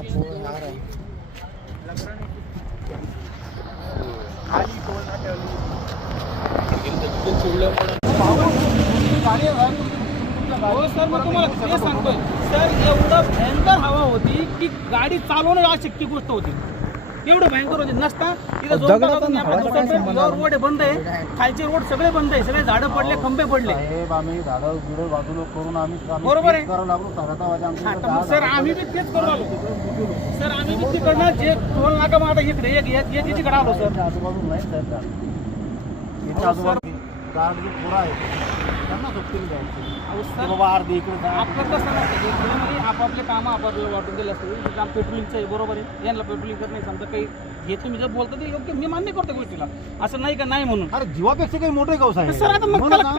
हो सर, मग तुम्हाला ते सांगतोय सर, एवढं भयंकर हवा होती की गाडी चालवणं अशक्य गोष्ट होती. एवढं भयंकर होती नसता तिथं रोड बंद आहे, खालचे रोड सगळे बंद आहे, सगळे झाडं पडले, खंबे पडले. आम्ही झाडं गिडं बाजूला करून आम्ही बरोबर आहे. करावं लागलो. सर आम्ही बी तेच करू आलो. सर आम्ही बी तिकडनं जे टोल नाका मग आता इकडे तिकडे आलो सर. आजूबाजूला नाही साहेब झाड. याच्या आजूबाजूला झाड जे पुरा आहे त्यांना सोबतीने द्यायचं. बाबा अर्धे इकडे आपलं कसं नसतं, आपापले कामं आपापल्याला वाटून दिले असते. काम पेट्रोलिंगचं आहे, बरोबर आहे, यांना पेट्रोलिंग करत नाही. समजा काही हे तुम्ही जर बोलता ते योग्य, मी मान्य करतो गोष्टीला, असं नाही का नाही म्हणून. अरे जीवापेक्षा काही मोठे गाव साहेब. सर आता मग त्याला